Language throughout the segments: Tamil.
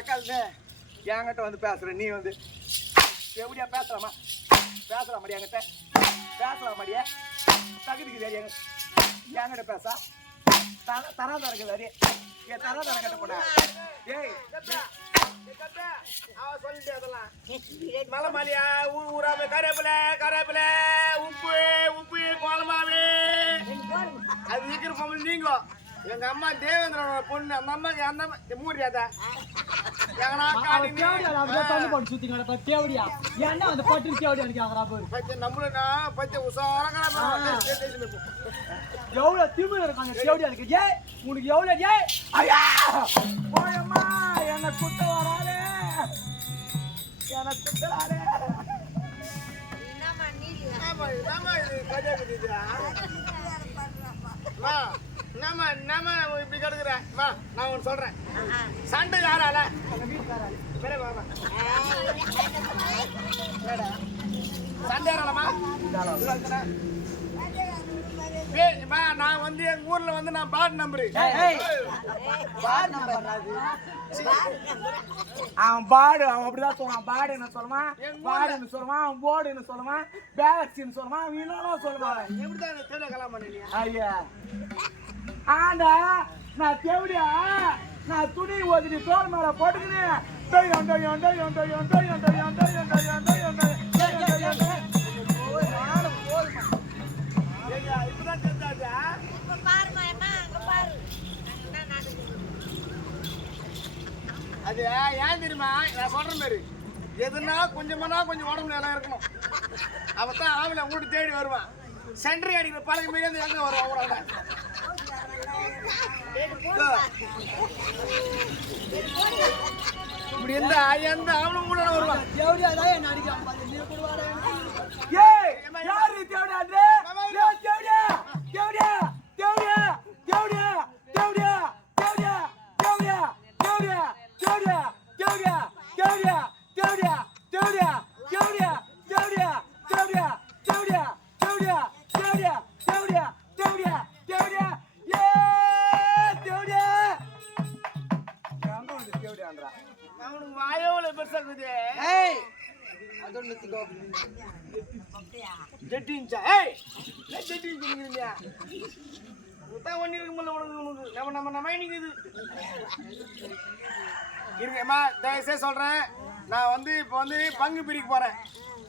தக்காளி என்கிட்ட வந்து பேசுற நீ வந்து எப்படியா பேசலாமா பேசலாமாடி என்கிட்ட பேசலாமாடியா தகுதிக்கு என்கிட்ட பேசா தராத இருக்குது என் தராத கிட்ட போட ஏய் சொல்லிட்டு அதெல்லாம் மலை மலையா ஊராம கருவேப்பிலை உப்பு உப்பு கோலமாவே அது இருக்கிற பொம்பளை நீங்க எங்க அம்மா தேவேந்திரோட பொண்ணு அந்த அம்மாக்கு அந்த மூடியாதா எவ்வளவு திமிரு இருக்காங்க தேவடியா இருக்கு ஏ உனக்கு எவ்வளவு ஏ ஐயா போயம்மா என்ன குத்த வராதே என்ன குத்தறாதே என்னம்மா இப்படி கிடக்குறேன் நான் ஒன்று சொல்றேன் சண்டை யாரால சண்டை யாராலமா நான் வந்து எங்க ஊர்ல வந்து நான் பாட் நம்பரு அவன் பாடு அவன் அப்படிதான் சொல்லுவான் பாடு என்ன சொல்லுவான் பாடுன்னு சொல்லுவான் அவன் போர்டுன்னு சொல்லுவான் பேலக்சின்னு சொல்லுவான் வீணாலும் சொல்லுவான் எப்படிதான் தேவை கலாம் பண்ணி ஐயா ஆண்டா நான் தேவடியா நான் துணி ஓதிட்டு தோல் மேல போட்டுக்கினேன் அது ஏன் தெரியுமா நான் சொல்ற மாதிரி எதுனா கொஞ்சம் உடம்புல எல்லாம் இருக்கணும் அவத்தான் ஆவில வீட்டு தேடி வருவான் சென்ட்ரி அடிக்கிற பழக மீறி எங்க வருவான் அவரோட இப்படி எந்த ஆவணம் கூட வருவான் தயவுசெய்து சொல்றேன் நான் வந்து இப்ப வந்து பங்கு பிரிக்க போறேன்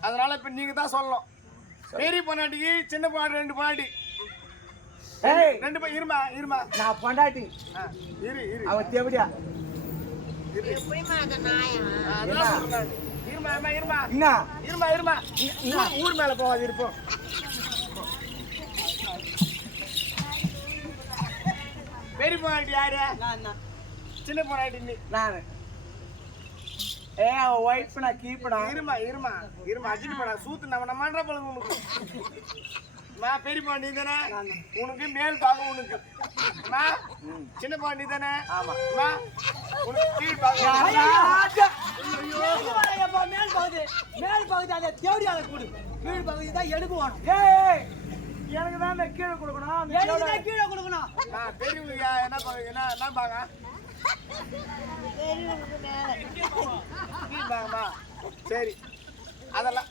அதனால இப்ப நீங்க தான் சொல்லணும் பெரிய பொண்டாட்டிக்கு சின்ன பொண்டாட்டி ரெண்டு பொண்டாட்டி ரெண்டு பேர் இருமா நான் பொண்டாட்டி அவ தேவடியா ஊர் மேல போவாது இருப்போம் பெரிய பொண்டாட்டி யாரு சின்ன பொண்டாட்டி நானு அவ ஒய்ஃப் நான் கீப்படா இருமா அஜிட் படா சூத்து நம்ம மன்ற பழகு உனக்கு பெரிய பாண்டி தானே உனக்கு மேல் பாகம் உனக்கு சின்ன பாண்டி தானே ஆமா உனக்கு கீழ் பாகம் மேல் பகுதி அதை தேவடியால கொடு கீழ் பகுதி தான் எடுக்குவான் எனக்கு தான் கீழே கொடுக்கணும் கீழே கொடுக்கணும் பெரியவங்க என்ன பாங்க என்ன பாங்க சரி அதெல்லாம்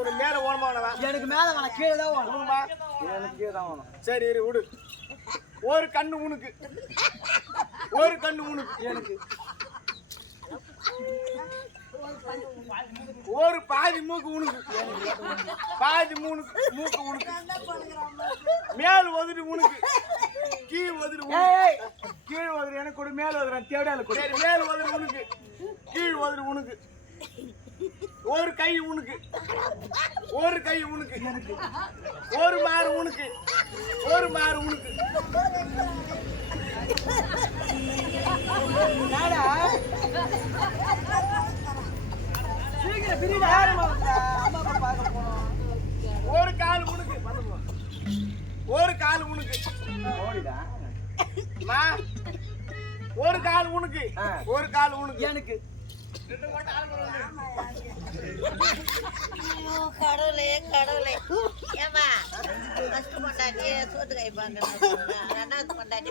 ஒரு மேல ஓடமா எனக்கு மேல வேணாம் கீழே தான் ஓடணுமா எனக்கு கீழே தான் ஓடணும் சரி இரு விடு ஒரு கண்ணு உனக்கு எனக்கு ஒரு பாதி மூக்கு உனக்கு பாதி மூக்கு உனக்கு மேல் ஒதுடு உனக்கு கீழ் ஒதுடு கீழ் ஒதுடு எனக்கு கொடு மேல் ஒதுடு தேவையான கொடு மேல் ஒதுடு உனக்கு கீழ் ஒதுடு உனக்கு ஒரு கை உனக்கு எனக்கு ஒரு மாறு உனக்கு ஒரு கால் உனக்கு ஒரு கால் உனக்கு எனக்கு கடவுளே ஏமா ஃபர்ஸ்ட் பொண்டாட்டி சோத்து கைப்பாங்க ரெண்டாவது பொண்டாட்டி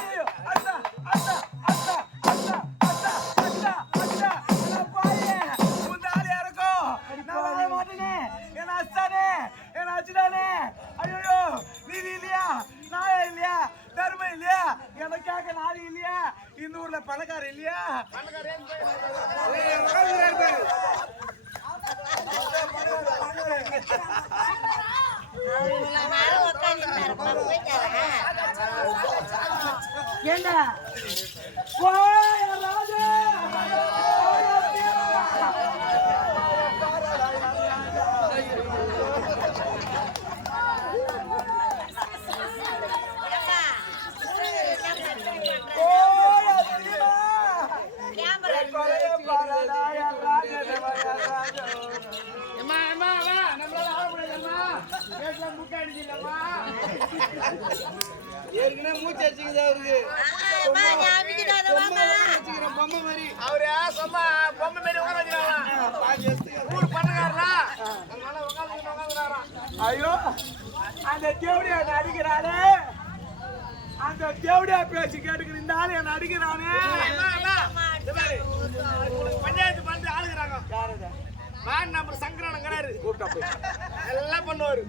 ஊர்ல பணக்காரர் இல்லையா? இவ்வளவு நேரம் உட்கார்ந்திருந்தாரு. போயிட்டாரா? ஏண்டா போய் ராஜா ஏற்கனவே மூச்சு அடிச்சுக்குது அவருக்கு. பொம்மை மாதிரி அவரு சும்மா பொம்மை மாதிரி உட்காந்துக்கிறாங்க. ஊர் பண்ணக்காரா அதனால உட்காந்துக்கிறாராம். ஐயோ அந்த தேவடியா அடிக்கிறானே, அந்த தேவடியா பேச்சு கேட்டுக்கிற இந்த ஆளு என்ன அடிக்கிறானே. பஞ்சாயத்து பண்ணி ஆளுகிறாங்க. Ward number சங்கரானங்கிறாரு. கூப்பிட்டா போய் எல்லாம் பண்ணுவாரு.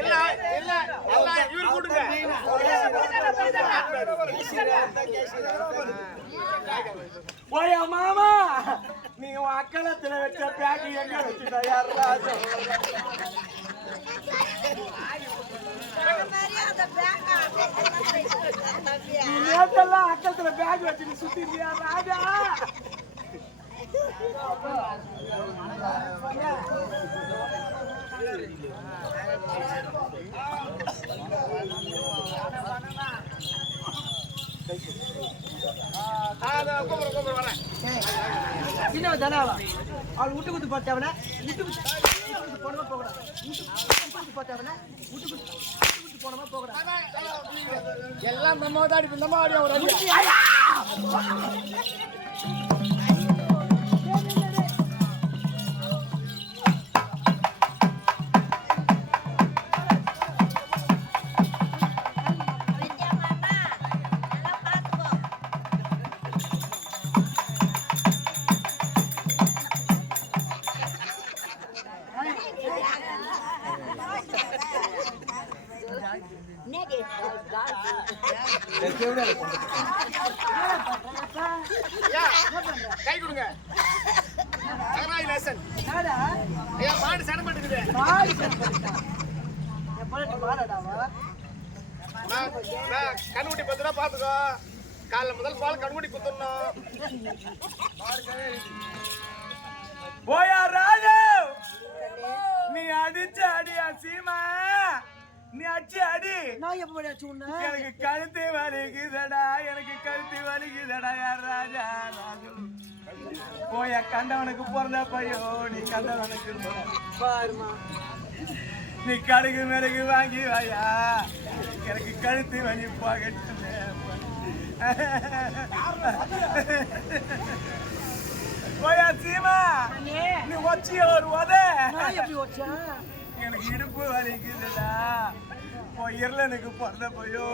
இல்ல இல்ல எல்லாம் இவரு கூட்டுங்க. போயா மாமா, நீங்க அக்கலத்துல வச்ச பேக்கு எங்க வச்சுட்டா யாரா? நேத்தெல்லாம் அக்கலத்துல பேக் வச்சுட்டு சுத்திருக்கியா ராஜா? சின்ன தானாவா அவள் விட்டு குத்து போட்டவன விட்டு குத்து போனமா போகக்கூடாது. விட்டு போட்டவன விட்டு குத்து போனமா போகக்கூடாது. எல்லாம் நம்ம தான் நம்ம ஆடியோ ஒரு கை கொடுங்க. மாடு சனம் பண்ணுது. கண்ணுக்குட்டி 10 ரூபா பாத்துக்கோ. காலைல முதல் பால் கண்ணுக்குட்டி குத்துடணும். போயா ராஜு, நீ அடிச்ச அடியா சீமா, நீ அடிச்சு அடி. நான் எப்ப அடிச்சு உன்ன? எனக்கு கழுத்து வலிக்குதடா, எனக்கு கழுத்து வலிக்குதடா யார் ராஜா ராஜு. போய கண்டவனுக்கு பிறந்த பையோ, நீ கண்டவனுக்கு பாருமா, நீ கடுகு மிளகு வாங்கி வாயா, எனக்கு கழுத்து வலி போகட்டு. போயா சீமா, நீ வச்சி ஒரு உத. நான் எப்படி வச்சா? எனக்கு இடுப்பு வலிக்குதுடா, இருளனுக்கு பிறந்த பையோ.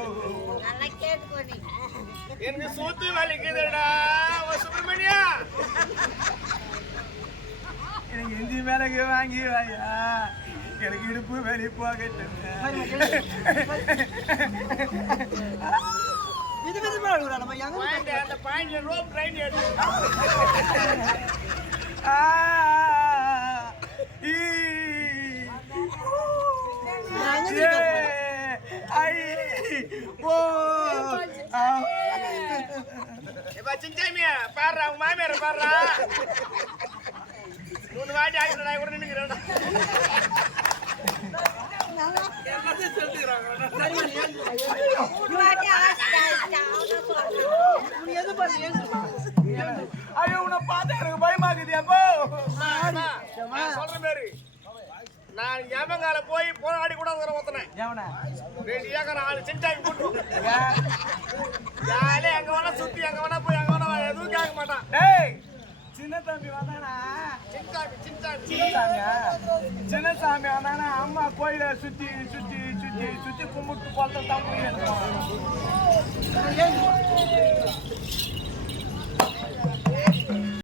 எனக்கு சொத்து வலிக்குதுடா சுப்பிரமணியா, எனக்கு இஞ்சி மிளகு வாங்கி வாயா, எனக்கு இடுப்பு வெளி போகட்டு. இது விதமா அழுகுறா நம்ம எங்க அந்த பாயிண்ட்ல ரோப் ட்ரைன் எடுத்து சிங்காமியா பாடுறா, உங்க மாமியார பாடுறா. 3 வாட்டி ஆகிட்டு கூட நின்னுக்கிறேன். ஐயோ உன்னை பார்த்தா எனக்கு பயமாக்குது. அப்போ சொல்ற மாதிரி நான் எவங்கால போய் போராடி கூட ஒருத்தனேன். 2 ஏக்கர் 4 சென்டாய் போட்டு ஜாலியா எங்க வேணா சுத்தி எங்க வேணா போய் எங்க வேணா எதுவும் கேட்க மாட்டான். டேய் சின்ன தம்பி வந்தானா, சின்ன சாமி வந்தானா, அம்மா கோயில சுத்தி சுத்தி சுத்தி சுத்தி கும்பிட்டு போட்டு தான் போய்